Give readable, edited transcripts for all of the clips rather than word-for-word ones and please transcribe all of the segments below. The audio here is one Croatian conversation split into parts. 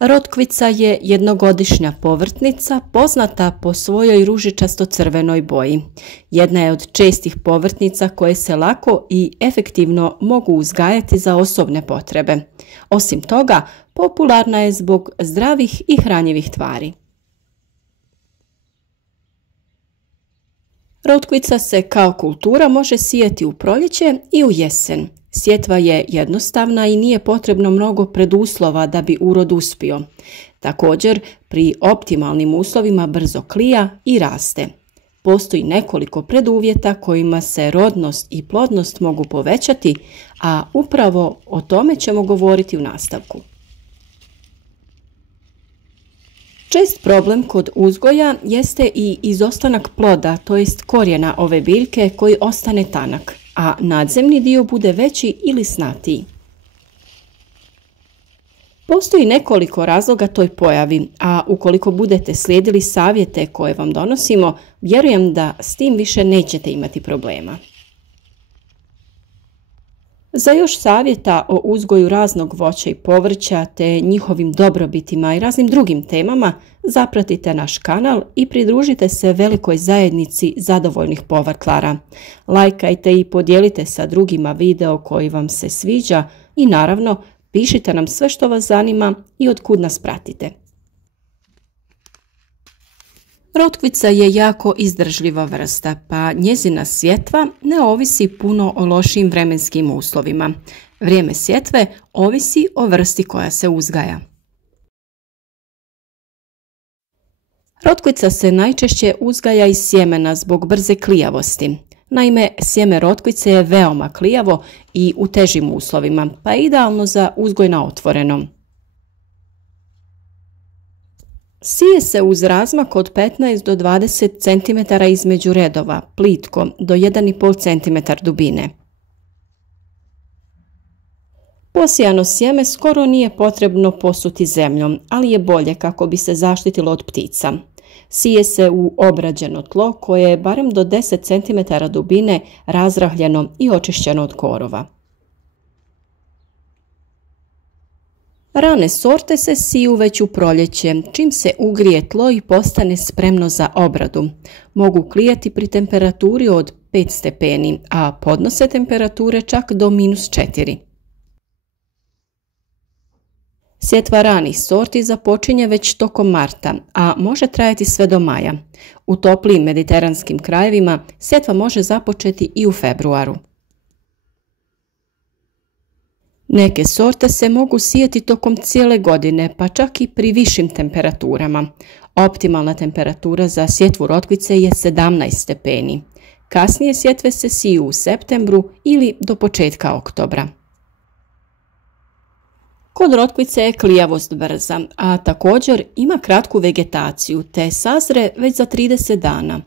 Rotkvica je jednogodišnja povrtnica poznata po svojoj ružičasto-crvenoj boji. Jedna je od čestih povrtnica koje se lako i efektivno mogu uzgajati za osobne potrebe. Osim toga, popularna je zbog zdravih i hranjivih tvari. Rotkvica se kao kultura može sijati u proljeće i u jesen. Sjetva je jednostavna i nije potrebno mnogo preduslova da bi urod uspio. Također, pri optimalnim uslovima brzo klija i raste. Postoji nekoliko preduvjeta kojima se rodnost i plodnost mogu povećati, a upravo o tome ćemo govoriti u nastavku. Čest problem kod uzgoja jeste i izostanak ploda, to jest korijena ove biljke koji ostane tanak, a nadzemni dio bude veći ili snatiji. Postoji nekoliko razloga toj pojavi, a ukoliko budete slijedili savjete koje vam donosimo, vjerujem da s tim više nećete imati problema. Za još savjeta o uzgoju raznog voća i povrća te njihovim dobrobitima i raznim drugim temama, zapratite naš kanal i pridružite se velikoj zajednici zadovoljnih povrtlara. Lajkajte i podijelite sa drugima video koji vam se sviđa i naravno pišite nam sve što vas zanima i otkud nas pratite. Rotkvica je jako izdržljiva vrsta, pa njezina sjetva ne ovisi puno o lošim vremenskim uslovima. Vrijeme sjetve ovisi o vrsti koja se uzgaja. Rotkvica se najčešće uzgaja iz sjemena zbog brze klijavosti. Naime, sjeme rotkvice je veoma klijavo i u težim uslovima, pa je idealno za uzgoj na otvorenom. Sije se uz razmak od 15 do 20 cm između redova, plitko, do 1,5 cm dubine. Posijano sjeme skoro nije potrebno posuti zemljom, ali je bolje kako bi se zaštitilo od ptica. Sije se u obrađeno tlo koje je barem do 10 cm dubine razrahljeno i očišćeno od korova. Rane sorte se siju već u proljeće, čim se ugrije tlo i postane spremno za obradu. Mogu klijati pri temperaturi od 5 stepeni, a podnose temperature čak do -4. Sjetva ranih sorti započinje već tokom marta, a može trajati sve do maja. U toplijim mediteranskim krajevima sjetva može započeti i u februaru. Neke sorte se mogu sijati tokom cijele godine, pa čak i pri višim temperaturama. Optimalna temperatura za sjetvu rotkvice je 17 stepeni. Kasnije sjetve se siju u septembru ili do početka oktobra. Kod rotkvice je klijavost brza, a također ima kratku vegetaciju te sazre već za 30 dana.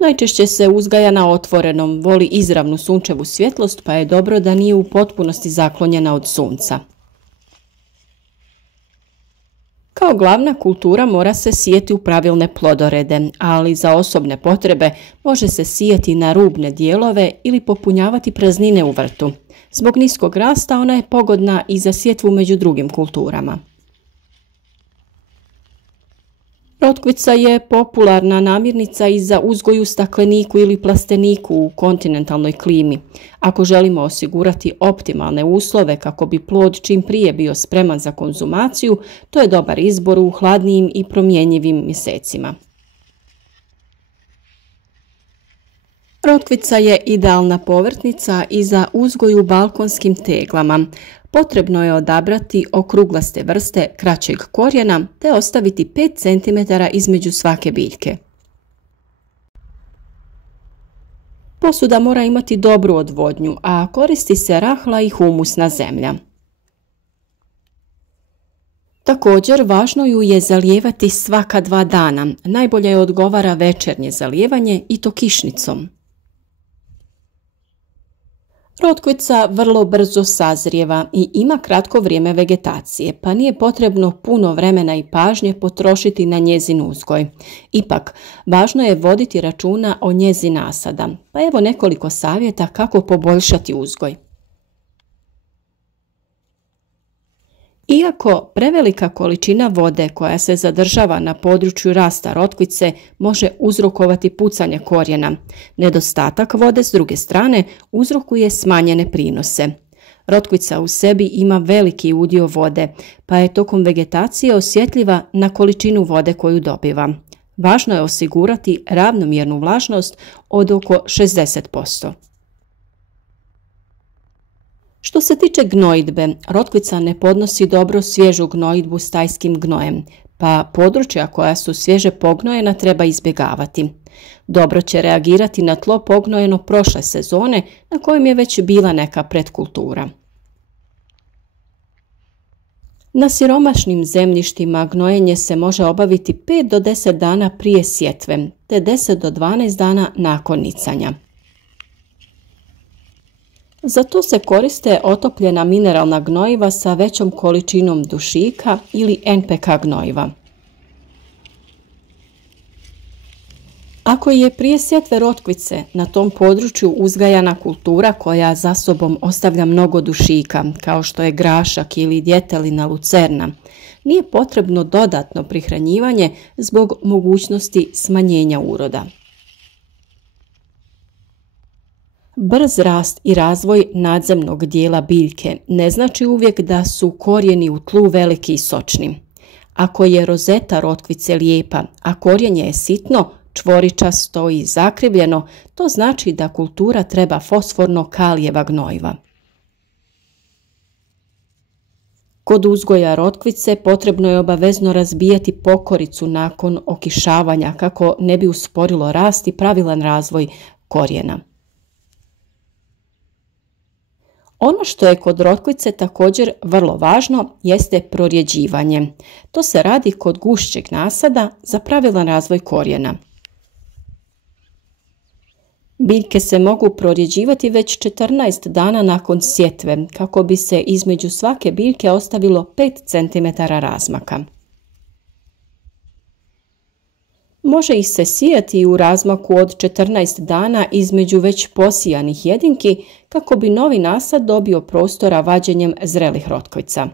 Najčešće se uzgaja na otvorenom, voli izravnu sunčevu svjetlost, pa je dobro da nije u potpunosti zaklonjena od sunca. Kao glavna kultura mora se sijeti u pravilne plodorede, ali za osobne potrebe može se sijeti na rubne dijelove ili popunjavati praznine u vrtu. Zbog niskog rasta ona je pogodna i za sjetvu među drugim kulturama. Rotkvica je popularna namirnica i za uzgoj u stakleniku ili plasteniku u kontinentalnoj klimi. Ako želimo osigurati optimalne uslove kako bi plod čim prije bio spreman za konzumaciju, to je dobar izbor u hladnijim i promjenjivim mjesecima. Rotkvica je idealna povrtnica i za uzgoj u balkonskim teglama. Potrebno je odabrati okruglaste vrste kraćeg korijena te ostaviti 5 cm između svake biljke. Posuda mora imati dobru odvodnju, a koristi se rahla i humusna zemlja. Također, važno ju je zalijevati svaka 2 dana. Najbolje je odgovara večernje zalijevanje i to kišnicom. Rotkvica vrlo brzo sazrijeva i ima kratko vrijeme vegetacije, pa nije potrebno puno vremena i pažnje potrošiti na njezin uzgoj. Ipak, važno je voditi računa o njezi nasada, pa evo nekoliko savjeta kako poboljšati uzgoj. Iako prevelika količina vode koja se zadržava na području rasta rotkvice može uzrokovati pucanje korijena, nedostatak vode s druge strane uzrokuje smanjene prinose. Rotkvica u sebi ima veliki udio vode, pa je tokom vegetacije osjetljiva na količinu vode koju dobiva. Važno je osigurati ravnomjernu vlažnost od oko 60%. Što se tiče gnojidbe, rotkvica ne podnosi dobro svježu gnojidbu stajskim gnojem, pa područja koja su svježe pognojena treba izbjegavati. Dobro će reagirati na tlo pognojeno prošle sezone na kojem je već bila neka pretkultura. Na siromašnim zemljištima gnojenje se može obaviti 5 do 10 dana prije sjetve, te 10 do 12 dana nakon nicanja. Za to se koriste otopljena mineralna gnojiva sa većom količinom dušika ili NPK gnojiva. Ako je prije sjetve rotkvice na tom području uzgajana kultura koja za sobom ostavlja mnogo dušika, kao što je grašak ili djetelina lucerna, nije potrebno dodatno prihranjivanje zbog mogućnosti smanjenja uroda. Brz rast i razvoj nadzemnog dijela biljke ne znači uvijek da su korijeni u tlu veliki i sočni. Ako je rozeta rotkvice lijepa, a korijenje je sitno, čvoričasto i zakrivljeno, to znači da kultura treba fosforno-kalijeva gnojiva. Kod uzgoja rotkvice potrebno je obavezno razbijati pokoricu nakon okišavanja kako ne bi usporilo rast i pravilan razvoj korijena. Ono što je kod rotkvice također vrlo važno jeste prorjeđivanje. To se radi kod gušćeg nasada za pravilan razvoj korijena. Biljke se mogu prorjeđivati već 14 dana nakon sjetve, kako bi se između svake biljke ostavilo 5 cm razmaka. Može ih se sijati u razmaku od 14 dana između već posijanih jedinki kako bi novi nasad dobio prostora vađenjem zrelih rotkvica.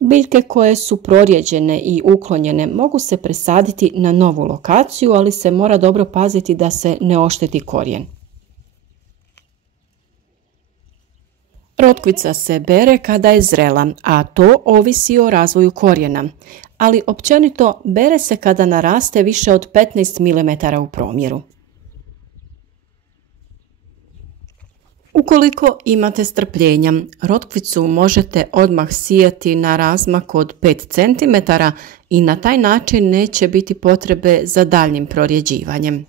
Biljke koje su prorjeđene i uklonjene mogu se presaditi na novu lokaciju, ali se mora dobro paziti da se ne ošteti korijen. Rotkvica se bere kada je zrela, a to ovisi o razvoju korijena, ali općenito bere se kada naraste više od 15 mm u promjeru. Ukoliko imate strpljenja, rotkvicu možete odmah sijati na razmak od 5 cm i na taj način neće biti potrebe za daljnjim prorjeđivanjem.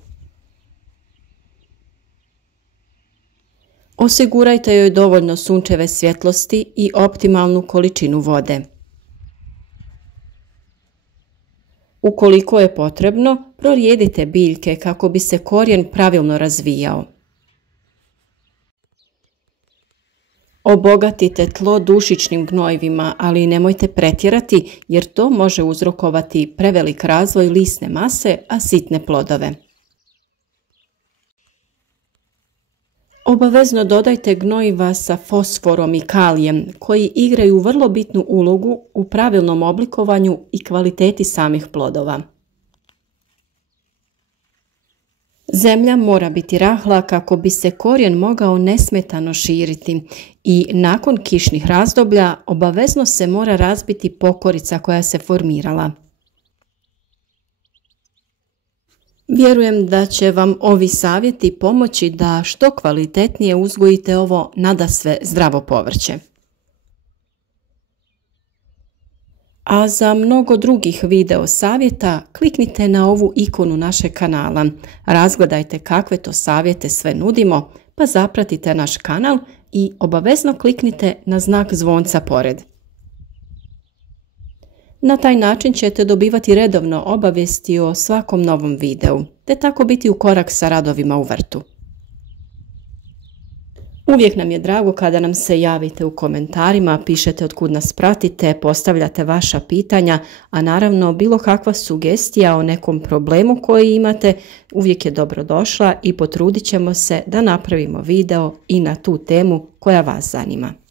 Osigurajte joj dovoljno sunčeve svjetlosti i optimalnu količinu vode. Ukoliko je potrebno, prorijedite biljke kako bi se korijen pravilno razvijao. Obogatite tlo dušičnim gnojivima, ali nemojte pretjerati jer to može uzrokovati prevelik razvoj lisne mase, a sitne plodove. Obavezno dodajte gnojiva sa fosforom i kalijem koji igraju vrlo bitnu ulogu u pravilnom oblikovanju i kvaliteti samih plodova. Zemlja mora biti rahla kako bi se korijen mogao nesmetano širiti i nakon kišnih razdoblja obavezno se mora razbiti pokorica koja se formirala. Vjerujem da će vam ovi savjeti pomoći da što kvalitetnije uzgojite ovo nadasve zdravo povrće. A za mnogo drugih video savjeta kliknite na ovu ikonu našeg kanala, razgledajte kakve to savjete sve nudimo, pa zapratite naš kanal i obavezno kliknite na znak zvonca pored. Na taj način ćete dobivati redovno obavijesti o svakom novom videu, te tako biti u korak sa radovima u vrtu. Uvijek nam je drago kada nam se javite u komentarima, pišete od kud nas pratite, postavljate vaša pitanja, a naravno bilo kakva sugestija o nekom problemu koji imate uvijek je dobrodošla i potrudit ćemo se da napravimo video i na tu temu koja vas zanima.